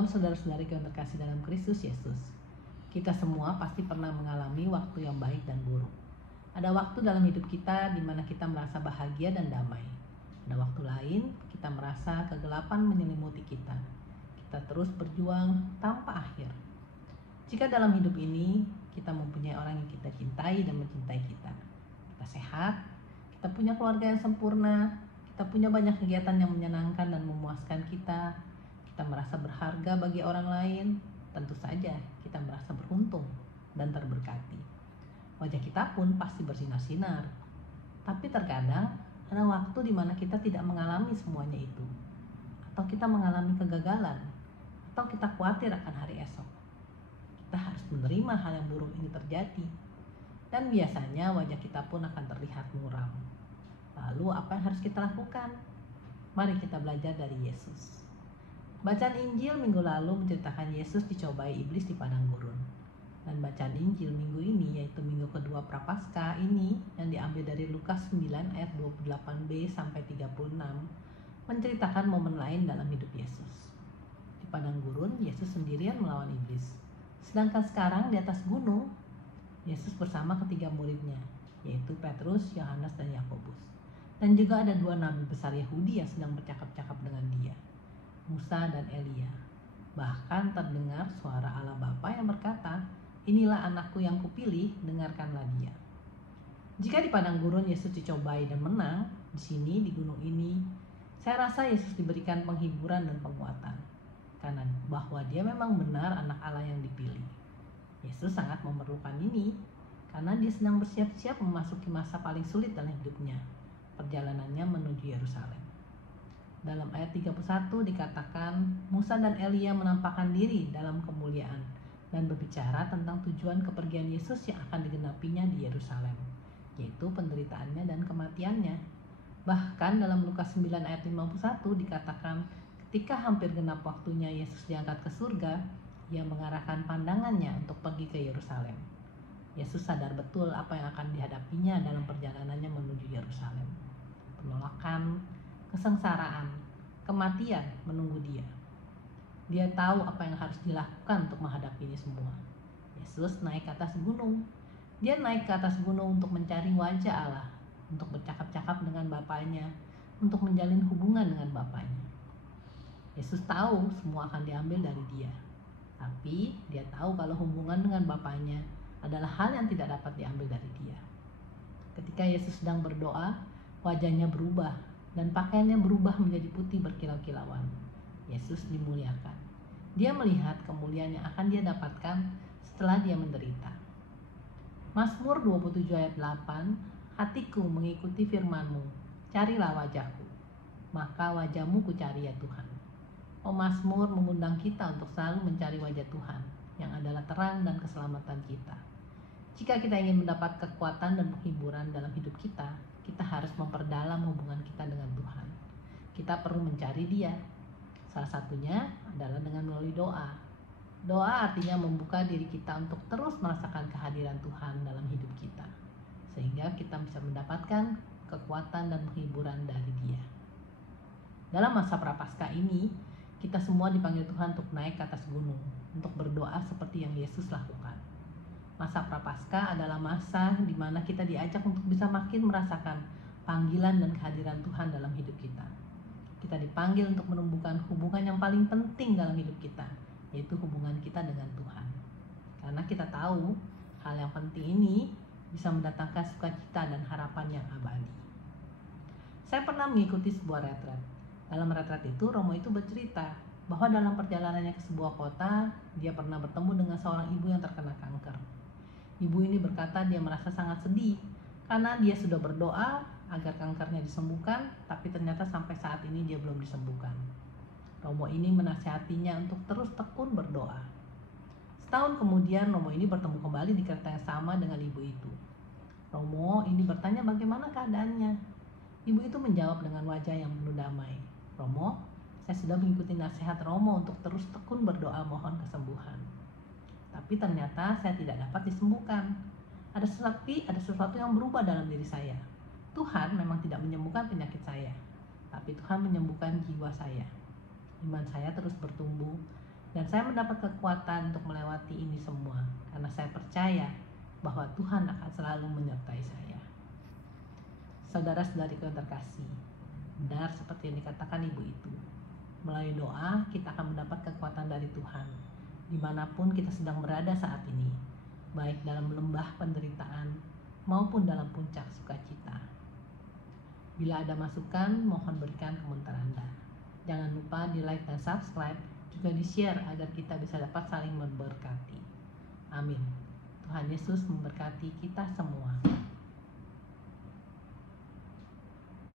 Shalom saudara-saudari yang terkasih dalam Kristus Yesus. Kita semua pasti pernah mengalami waktu yang baik dan buruk. Ada waktu dalam hidup kita di mana kita merasa bahagia dan damai. Ada waktu lain kita merasa kegelapan menyelimuti kita. Kita terus berjuang tanpa akhir. Jika dalam hidup ini kita mempunyai orang yang kita cintai dan mencintai kita, kita sehat, kita punya keluarga yang sempurna, kita punya banyak kegiatan yang menyenangkan dan memuaskan kita merasa berharga bagi orang lain, tentu saja kita merasa beruntung dan terberkati. Wajah kita pun pasti bersinar-sinar. Tapi terkadang ada waktu di mana kita tidak mengalami semuanya itu, atau kita mengalami kegagalan, atau kita khawatir akan hari esok. Kita harus menerima hal yang buruk ini terjadi, dan biasanya wajah kita pun akan terlihat muram. Lalu apa yang harus kita lakukan? Mari kita belajar dari Yesus. Bacaan Injil minggu lalu menceritakan Yesus dicobai iblis di padang gurun. Dan bacaan Injil minggu ini, yaitu minggu kedua Prapaskah ini, yang diambil dari Lukas 9 ayat 28b sampai 36, menceritakan momen lain dalam hidup Yesus. Di padang gurun, Yesus sendirian melawan iblis. Sedangkan sekarang di atas gunung, Yesus bersama ketiga muridnya, yaitu Petrus, Yohanes, dan Yakobus. Dan juga ada dua nabi besar Yahudi yang sedang bercakap-cakap dengan dia, Musa dan Elia. Bahkan terdengar suara Allah Bapa yang berkata, "Inilah anakku yang kupilih, dengarkanlah dia." Jika di padang gurun Yesus dicobai dan menang, di sini di gunung ini, saya rasa Yesus diberikan penghiburan dan penguatan, karena bahwa dia memang benar anak Allah yang dipilih. Yesus sangat memerlukan ini, karena dia sedang bersiap-siap memasuki masa paling sulit dalam hidupnya, perjalanannya menuju Yerusalem. Dalam ayat 31 dikatakan Musa dan Elia menampakkan diri dalam kemuliaan dan berbicara tentang tujuan kepergian Yesus yang akan digenapinya di Yerusalem, yaitu penderitaannya dan kematiannya. Bahkan dalam Lukas 9 ayat 51 dikatakan ketika hampir genap waktunya Yesus diangkat ke surga, ia mengarahkan pandangannya untuk pergi ke Yerusalem. Yesus sadar betul apa yang akan dihadapinya dalam perjalanannya menuju Yerusalem. Penolakan, kesengsaraan, kematian menunggu dia. Dia tahu apa yang harus dilakukan untuk menghadapi ini semua. Yesus naik ke atas gunung. Dia naik ke atas gunung untuk mencari wajah Allah, untuk bercakap-cakap dengan Bapaknya, untuk menjalin hubungan dengan Bapaknya. Yesus tahu semua akan diambil dari dia. Tapi dia tahu kalau hubungan dengan Bapaknya adalah hal yang tidak dapat diambil dari dia. Ketika Yesus sedang berdoa, wajahnya berubah dan pakaiannya berubah menjadi putih berkilau-kilauan. Yesus dimuliakan. Dia melihat kemuliaan yang akan dia dapatkan setelah dia menderita. Mazmur 27 ayat 8, "Hatiku mengikuti firman-Mu, carilah wajah-Ku, maka wajah-Mu ku cari ya Tuhan." Mazmur mengundang kita untuk selalu mencari wajah Tuhan, yang adalah terang dan keselamatan kita. Jika kita ingin mendapat kekuatan dan penghiburan dalam hidup kita, kita harus memperdalam hubungan kita dengan Tuhan. Kita perlu mencari Dia. Salah satunya adalah dengan melalui doa. Doa artinya membuka diri kita untuk terus merasakan kehadiran Tuhan dalam hidup kita, sehingga kita bisa mendapatkan kekuatan dan penghiburan dari Dia. Dalam masa Prapaskah ini, kita semua dipanggil Tuhan untuk naik ke atas gunung, untuk berdoa seperti yang Yesus lakukan. Masa Prapaskah adalah masa di mana kita diajak untuk bisa makin merasakan panggilan dan kehadiran Tuhan dalam hidup kita. Kita dipanggil untuk menumbuhkan hubungan yang paling penting dalam hidup kita, yaitu hubungan kita dengan Tuhan. Karena kita tahu hal yang penting ini bisa mendatangkan sukacita dan harapan yang abadi. Saya pernah mengikuti sebuah retret. Dalam retret itu, Romo itu bercerita bahwa dalam perjalanannya ke sebuah kota, dia pernah bertemu dengan seorang ibu yang terkena kanker. Ibu ini berkata dia merasa sangat sedih karena dia sudah berdoa agar kankernya disembuhkan, tapi ternyata sampai saat ini dia belum disembuhkan. Romo ini menasihatinya untuk terus tekun berdoa. Setahun kemudian Romo ini bertemu kembali di kereta yang sama dengan ibu itu. Romo ini bertanya bagaimana keadaannya. Ibu itu menjawab dengan wajah yang penuh damai, "Romo, saya sudah mengikuti nasihat Romo untuk terus tekun berdoa mohon kesembuhan. Tapi ternyata saya tidak dapat disembuhkan. Ada sesuatu yang berubah dalam diri saya. Tuhan memang tidak menyembuhkan penyakit saya, tapi Tuhan menyembuhkan jiwa saya. Iman saya terus bertumbuh Dan saya mendapat kekuatan untuk melewati ini semua karena saya percaya bahwa Tuhan akan selalu menyertai saya. Saudara-saudariku yang terkasih, benar seperti yang dikatakan ibu itu. Melalui doa, kita akan mendapat kekuatan dari Tuhan, dimanapun kita sedang berada saat ini, baik dalam lembah penderitaan maupun dalam puncak sukacita. Bila ada masukan, mohon berikan komentar Anda. Jangan lupa di like dan subscribe, juga di-share agar kita bisa dapat saling memberkati. Amin. Tuhan Yesus memberkati kita semua.